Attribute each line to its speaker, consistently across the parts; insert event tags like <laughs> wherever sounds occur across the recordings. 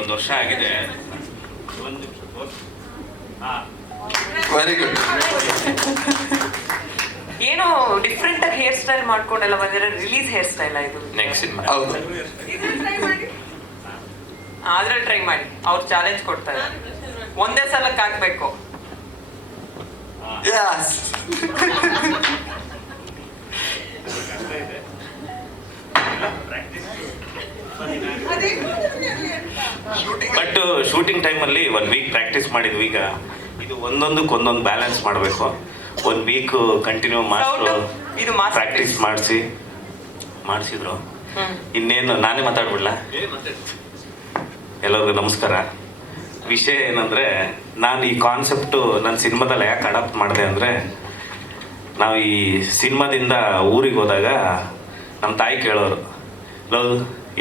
Speaker 1: ಒಂದು ವರ್ಷ ಆಗಿದೆ. ನಿಮಿಷ ಹಾ
Speaker 2: ವೆರಿ ಗುಡ್
Speaker 3: ಏನೋ ಡಿಫ್ರೆಂಟ್ ಆಗಿ ಹೇರ್ ಸ್ಟೈಲ್ ಮಾಡ್ಕೊಂಡೆಲ್ಲ ಬಂದಿರೋ ರಿಲೀಸ್ ಹೇರ್ ಸ್ಟೈಲ್ ಇದು?
Speaker 1: Next cinema.
Speaker 2: ಹೌದು.
Speaker 3: ಆದ್ರೆ ಟ್ರೈ ಮಾಡಿ. ಅವ್ರು ಚಾಲೆಂಜ್ ಕೊಡ್ತಾರೆ ಒಂದೇ ಸಲಕ್ಕೆ ಹಾಕ್ಬೇಕು.
Speaker 2: Yes.
Speaker 1: ಶೂಟಿಂಗ್ ಟೈಮಲ್ಲಿ ಒನ್ ವೀಕ್ ಪ್ರಾಕ್ಟೀಸ್ ಮಾಡಿದ್ವಿ ಈಗ. ಇದು ಒಂದೊಂದಕ್ಕೆ ಒಂದೊಂದು ಬ್ಯಾಲೆನ್ಸ್ ಮಾಡಬೇಕು. ಒನ್ ವೀಕ್ ಕಂಟಿನ್ಯೂ ಮಾಸ್ಟ್ರು
Speaker 3: ಇದು
Speaker 1: ಪ್ರಾಕ್ಟೀಸ್ ಮಾಡಿಸಿ ಮಾಡಿಸಿದ್ರು. ಇನ್ನೇನು ನಾನೇ ಮಾತಾಡ್ಬಿಡ್ಲ? ಎಲ್ಲರಿಗೂ ನಮಸ್ಕಾರ. ವಿಷಯ ಏನಂದರೆ ನಾನು ಈ ಕಾನ್ಸೆಪ್ಟು ನನ್ನ ಸಿನಿಮಾದಲ್ಲಿ ಯಾಕೆ ಅಡಾಪ್ಟ್ ಮಾಡಿದೆ ಅಂದರೆ ನಾವು ಈ ಸಿನಿಮಾದಿಂದ ಊರಿಗೆ ಹೋದಾಗ ನಮ್ಮ ತಾಯಿ ಕೇಳೋರು ಲವ್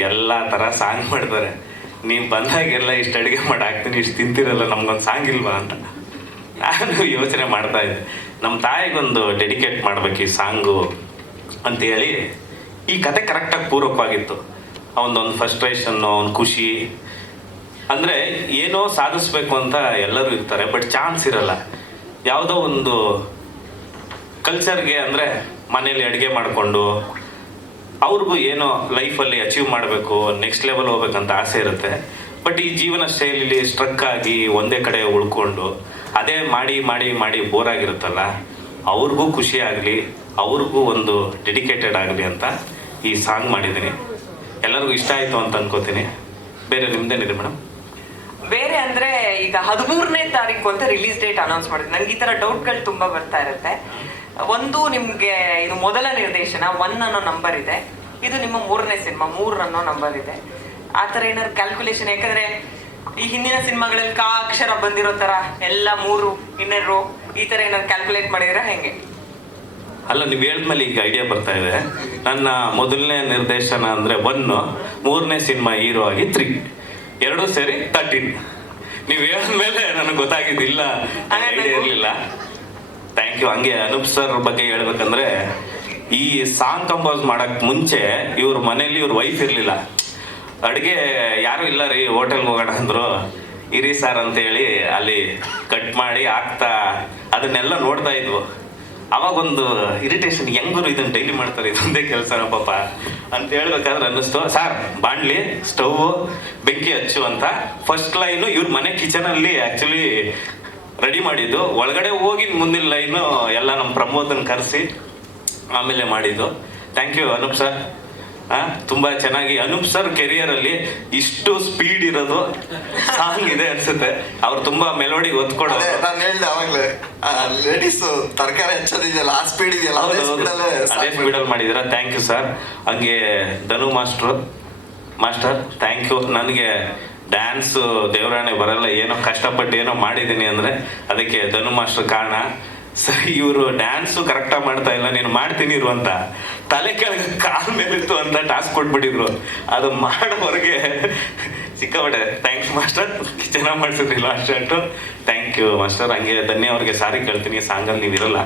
Speaker 1: ಎಲ್ಲ ಥರ ಸಾಂಗ್ ಮಾಡ್ತಾರೆ. ನೀನು ಬಂದಾಗೆಲ್ಲ ಇಷ್ಟು ಅಡುಗೆ ಮಾಡಿ ಹಾಕ್ತೀನಿ, ಇಷ್ಟು ತಿಂತಿರಲ್ಲ, ನಮ್ಗೊಂದು ಸಾಂಗ್ ಇಲ್ವಾ ಅಂತ. ನಾನು ಯೋಚನೆ ಮಾಡ್ತಾ ಇದ್ದೆ. ನಮ್ಮ ತಾಯಿಗೊಂದು ಡೆಡಿಕೇಟ್ ಮಾಡ್ಬೇಕು ಈ ಸಾಂಗು ಅಂತೇಳಿ ಈ ಕತೆ ಕರೆಕ್ಟಾಗಿ ಪೂರಕವಾಗಿತ್ತು. ಅವನದೊಂದು ಫಸ್ಟ್ರೇಷನ್ನು ಅವ್ನ ಖುಷಿ. ಅಂದರೆ ಏನೋ ಸಾಧಿಸ್ಬೇಕು ಅಂತ ಎಲ್ಲರೂ ಇರ್ತಾರೆ ಬಟ್ ಚಾನ್ಸ್ ಇರಲ್ಲ. ಯಾವುದೋ ಒಂದು ಕಲ್ಚರ್ಗೆ ಅಂದರೆ ಮನೇಲಿ ಅಡುಗೆ ಮಾಡಿಕೊಂಡು ಅವ್ರಿಗೂ ಏನೋ ಲೈಫಲ್ಲಿ ಅಚೀವ್ ಮಾಡಬೇಕು ನೆಕ್ಸ್ಟ್ ಲೆವೆಲ್ ಹೋಗ್ಬೇಕಂತ ಆಸೆ ಇರುತ್ತೆ. ಬಟ್ ಈ ಜೀವನ ಶೈಲಿಲಿ ಸ್ಟ್ರಕ್ ಆಗಿ ಒಂದೇ ಕಡೆ ಉಳ್ಕೊಂಡು, ಅದೇ ಮಾಡಿ ಮಾಡಿ ಮಾಡಿ ಬೋರ್ ಆಗಿರುತ್ತಲ್ಲ, ಅವ್ರಿಗೂ ಖುಷಿ ಆಗಲಿ, ಅವ್ರಿಗೂ ಒಂದು ಡೆಡಿಕೇಟೆಡ್ ಆಗಲಿ ಅಂತ ಈ ಸಾಂಗ್ ಮಾಡಿದ್ದೀನಿ. ಎಲ್ಲರಿಗೂ ಇಷ್ಟ ಆಯಿತು ಅಂತ ಅನ್ಕೋತೀನಿ. ಬೇರೆ ನಿಮ್ದೇನಿದೆ ಮೇಡಮ್?
Speaker 3: ಬೇರೆ ಅಂದ್ರೆ ಈಗ ಹದಿಮೂರನೇ ತಾರೀಕು ಅಂತ ರಿಲೀಸ್ ಡೇಟ್ ಅನೌನ್ಸ್ ಮಾಡಿದ್ರು ನಂಗೆ ಈ ತರ ಡೌಟ್ಗಳು ತುಂಬಾ ಬರ್ತಾ ಇರುತ್ತೆ. ಒಂದು ನಿಮ್ಗೆ ಇದು ಮೊದಲ ನಿರ್ದೇಶನ ಒನ್ ಅನ್ನೋ ನಂಬರ್ ಇದೆ. ಇದು ನಿಮ್ಮ ಮೂರನೇ ಸಿನಿಮಾ ಮೂರ್ ಅನ್ನೋ ನಂಬರ್ ಇದೆ. ಆ ಥರ ಏನಾದ್ರು ಕ್ಯಾಲ್ಕುಲೇಷನ್ ಯಾಕಂದ್ರೆ ಈ ಹಿಂದಿನ ಸಿನಿಮಾಗಳಲ್ಲಿ ಕಾ ಅಕ್ಷರ ಬಂದಿರೋ ತರ ಎಲ್ಲ ಮೂರು ಇನ್ನೆರಡು ಈ ತರ ಏನಾದ್ರು ಕ್ಯಾಲ್ಕುಲೇಟ್ ಮಾಡಿದ್ರೆ ಹೆಂಗೆ?
Speaker 1: ಅಲ್ಲ ನೀವು ಹೇಳಿದ್ಮೇಲೆ ಈಗ ಐಡಿಯಾ ಬರ್ತಾ ಇದೆ. ನನ್ನ ಮೊದಲನೇ ನಿರ್ದೇಶನ ಅಂದರೆ ಒನ್ ಮೂರನೇ ಸಿನಿಮಾ ಹೀರೋ ಆಗಿ ತ್ರೀ ಎರಡೂ ಸೇರಿ ತರ್ಟೀನ್ ನೀವು ಹೇಳಿದ್ಮೇಲೆ ನನಗೆ ಗೊತ್ತಾಗಿದ್ದಿಲ್ಲ. ಐಡಿಯಾ ಇರಲಿಲ್ಲ. ಥ್ಯಾಂಕ್ ಯು ಹಂಗೆ ಅನೂಪ್ ಸರ್ ಬಗ್ಗೆ ಹೇಳ್ಬೇಕಂದ್ರೆ, ಈ ಸಾಂಗ್ ಕಂಪೋಸ್ ಮಾಡಕ್ ಮುಂಚೆ ಇವ್ರ ಮನೇಲಿ ಇವ್ರ ವೈಫ್ ಇರಲಿಲ್ಲ. ಅಡುಗೆ ಯಾರು ಇಲ್ಲ ರೀ ಹೋಟೆಲ್ಗೆ ಹೋಗೋಣ ಅಂದ್ರು. ಇರಿ ಸರ್ ಅಂತೇಳಿ ಅಲ್ಲಿ ಕಟ್ ಮಾಡಿ ಹಾಕ್ತಾ ಅದನ್ನೆಲ್ಲ ನೋಡ್ತಾ ಇದ್ವು. ಅವಾಗೊಂದು ಇರಿಟೇಷನ್ ಹೆಂಗರು ಇದನ್ನ ಡೈಲಿ ಮಾಡ್ತಾರೆ, ಇದೊಂದೇ ಕೆಲಸ ಪಾಪ ಅಂತ ಹೇಳ್ಬೇಕಾದ್ರೆ ಅನ್ನಿಸ್ತು. ಸರ್ ಬಾಣ್ಲಿ ಸ್ಟವ್ ಬೆಂಕಿ ಹಚ್ಚು ಅಂತ ಫಸ್ಟ್ ಲೈನು ಇವ್ರ ಮನೆ ಕಿಚನಲ್ಲಿ ಆ್ಯಕ್ಚುಲಿ ರೆಡಿ ಮಾಡಿದ್ದು. ಒಳಗಡೆ ಹೋಗಿ ಮುಂದಿನ ಲೈನು ಎಲ್ಲ ನಮ್ಮ ಪ್ರಮೋದನ್ ಕರೆಸಿ ಆಮೇಲೆ ಮಾಡಿದ್ದು. ಥ್ಯಾಂಕ್ ಯು ಅನೂಪ್ ಸರ್ ಹಾ ತುಂಬಾ ಚೆನ್ನಾಗಿ. ಅನೂಪ್ ಸರ್ ಕೆರಿಯರಲ್ಲಿ ಇಷ್ಟು ಸ್ಪೀಡ್ ಇರೋದು ಸಾಂಗ್ ಇದೆ ಅನ್ಸುತ್ತೆ. ಅವ್ರು ತುಂಬಾ ಮೆಲೋಡಿ ಒತ್ಕೊಡೋ
Speaker 2: ಅದೇ ನಾನು ಹೇಳ್ದೆ ಅವಾಗ್ಲೇ. ಲೇಡೀಸ್ ತರಕಾರಿ ಹಚ್ಚೋದಿದೆಯಲ್ಲ ಆ ಸ್ಪೀಡ್ ಇದೆಯಲ್ಲ ಅದೇ ಸ್ಪೀಡ್
Speaker 1: ಅಲ್ಲಿ ಸ್ಪೀಡಲ್ಲಿ ಮಾಡಿದ್ದೀರಾ? ಥ್ಯಾಂಕ್ ಯು ಸರ್ ಹಂಗೆ Dhanu master master thank you ನನಗೆ ಡ್ಯಾನ್ಸ್ ದೇವರಾಣೆ ಬರಲ್ಲ, ಏನೋ ಕಷ್ಟಪಟ್ಟು ಏನೋ ಮಾಡಿದ್ದೀನಿ ಅಂದರೆ ಅದಕ್ಕೆ ಧನು ಮಾಸ್ಟರ್ ಕಾರಣ. ಸರಿ, ಇವರು ಡ್ಯಾನ್ಸು ಕರೆಕ್ಟಾಗಿ ಮಾಡ್ತಾ ಇಲ್ಲ, ನೀನು ಮಾಡ್ತೀನಿ ಇರು ಅಂತ. ತಲೆ ಕೆಳಗೆ ಕಾಲ್ ಮೇಲಿತ್ತು ಅಂತ ಟಾಸ್ಕ್ ಕೊಟ್ಬಿಟ್ಟಿದ್ರು. ಅದು ಮಾಡೋವರೆಗೆ ಸಿಕ್ಕಾಪಟ್ಟೆ ಥ್ಯಾಂಕ್ಸ್ ಮಾಸ್ಟರ್. ಚೆನ್ನಾಗಿ ಮಾಡ್ಸಿದ್ರಿ ಲಾಸ್ಟ್ ಥ್ಯಾಂಕ್ ಯು ಮಾಸ್ಟರ್. ಹಂಗೆ ಧನ್ಯ ಅವ್ರಿಗೆ ಸಾರಿ ಕೇಳ್ತೀನಿ ಸಾಂಗಲ್ಲಿ ನೀವು ಇರಲ್ಲ.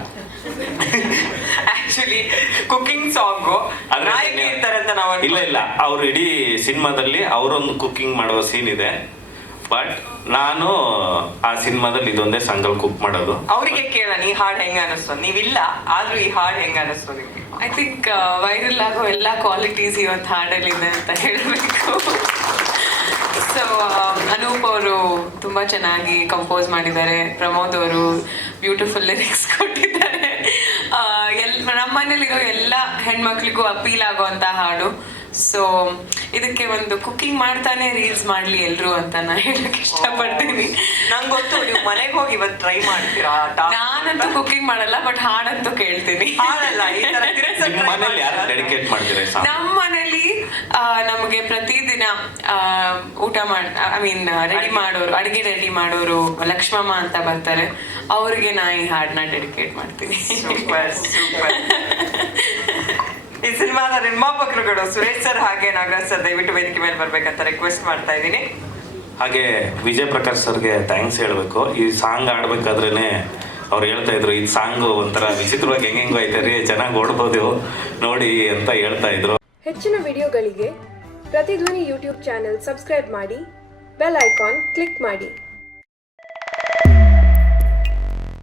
Speaker 3: ಆಕ್ಚುಲಿ ಕುಕಿಂಗ್ ಸಾಂಗ್ ನಾಯಕಿ ಇರ್ತಾರೆ ಅಂತ ನಾವು
Speaker 1: ಇಲ್ಲ ಇಲ್ಲ. ಅವ್ರು ಇಡೀ ಸಿನಿಮಾದಲ್ಲಿ ಅವರೊಂದು ಕುಕಿಂಗ್ ಮಾಡೋ ಸೀನ್ ಇದೆ. ಬಟ್ ನಾನು ಆ ಸಿನಿಮಾದಲ್ಲಿ ಇದೊಂದೇ ಸಂಗಲ್ ಕುಕ್ ಮಾಡೋದು.
Speaker 3: ಅವರಿಗೆ ಕೇಳೋಣ ಈ ಹಾಡ್ ಹೆಂಗ ಅನಿಸ್ತು? ನೀವಿಲ್ಲ ಆದ್ರೂ ಈ ಹಾಡ್ ಹೆಂಗ ಅನಿಸ್ತು ನಿಮ್ಗೆ?
Speaker 4: ಐ ಥಿಂಕ್ ವೈರಲ್ ಆಗೋ ಎಲ್ಲ ಕ್ವಾಲಿಟೀಸ್ ಇವತ್ತು ಹಾಡಲ್ಲಿದೆ ಅಂತ ಹೇಳಬೇಕು. ಸೊ ಅನೂಪ್ ಅವರು ತುಂಬಾ ಚೆನ್ನಾಗಿ ಕಂಪೋಸ್ ಮಾಡಿದ್ದಾರೆ. ಪ್ರಮೋದ್ ಅವರು ಬ್ಯೂಟಿಫುಲ್ ಲಿರಿಕ್ಸ್ ಕೊಟ್ಟಿದ್ದಾರೆ ಆ, ಎಲ್ ನಮ್ಮ ಮನೇಲಿರೋ ಎಲ್ಲ ಹೆಣ್ಮಕ್ಳಿಗೂ ಅಪೀಲ್ ಆಗುವಂತ ಹಾಡು. ಸೊ ಇದಕ್ಕೆ ಒಂದು ಕುಕಿಂಗ್ ಮಾಡ್ತಾನೆ ರೀಲ್ಸ್ ಮಾಡ್ಲಿ ಎಲ್ರು ಅಂತ ನಾನು ಹೇಳಕ್ ಇಷ್ಟಪಡ್ತೀನಿ.
Speaker 3: ನಂಗೆ ಗೊತ್ತು ನೀವು ಮನೆಗೆ ಹೋಗಿ ಇವತ್ತು ಟ್ರೈ ಮಾಡ್ತೀರಾ?
Speaker 4: ನಾನಂತೂ ಕುಕಿಂಗ್ ಮಾಡಲ್ಲ ಬಟ್ ಹಾಡಂತೂ ಕೇಳ್ತೀನಿ.
Speaker 3: ಹಾಡಲ್ಲ ಈ ತರ ತಿರ್ಗ್ಸಕ್
Speaker 1: ಮನೇಲಿ ಯಾರು ಡೆಡಿಕೇಟ್ ಮಾಡ್ತೀರಾ
Speaker 4: ನಮ್ಮ ಮನೇಲಿ ಆ, ನಮಗೆ ಪ್ರತಿದಿನ ಆ, ಊಟ ಮಾಡ್ ಐ ಮೀನ್ ರೆಡಿ ಮಾಡೋರು ಅಡಿಗೆ ರೆಡಿ ಮಾಡೋರು ಲಕ್ಷ್ಮಮ್ಮ ಅಂತ ಬರ್ತಾರೆ. ಅವ್ರಿಗೆ ನಾ ಈ ಹಾಡನ್ನ ಡೆಡಿಕೇಟ್ ಮಾಡ್ತೀನಿ.
Speaker 3: Super super. <laughs> ಈ ಸಿನಿಮಾದ ನಿರ್ಮಾಪಕರುಗಳು ಸುರೇಶ್ ಸರ್ ಹಾಗೆ ನಾಗರಾಜ್ ಸರ್ ದಯವಿಟ್ಟು ವೇದಿಕೆ ಮೇಲೆ ಬರ್ಬೇಕಂತ ರಿಕ್ವೆಸ್ಟ್ ಮಾಡ್ತಾ ಇದ್ದೀನಿ.
Speaker 1: ಹಾಗೆ ವಿಜಯ್ ಪ್ರಕಾಶ್ ಸರ್ಗೆ ಥ್ಯಾಂಕ್ಸ್ ಹೇಳಬೇಕು. ಈ ಸಾಂಗ್ ಆಡ್ಬೇಕಾದ್ರೇನೆ ಅವ್ರು ಹೇಳ್ತಾ ಇದ್ರು ಈ ಸಾಂಗ್ ಒಂಥರ ವಿಚಿತ್ರವಾಗಿ ಹೆಂಗೆ ಹೆಂಗೋ ಐತೆ ರೀ ಚೆನ್ನಾಗಿ ಓಡ್ಬೋದು ನೋಡಿ ಅಂತ ಹೇಳ್ತಾ ಇದ್ರು.
Speaker 5: ಹೆಚ್ಚಿನ ವಿಡಿಯೋಗಳಿಗೆ ಪ್ರತಿಧ್ವನಿ ಯೂಟ್ಯೂಬ್ ಚಾನೆಲ್ ಸಬ್ಸ್ಕ್ರೈಬ್ ಮಾಡಿ ಬೆಲ್ ಐಕಾನ್ ಕ್ಲಿಕ್ ಮಾಡಿ.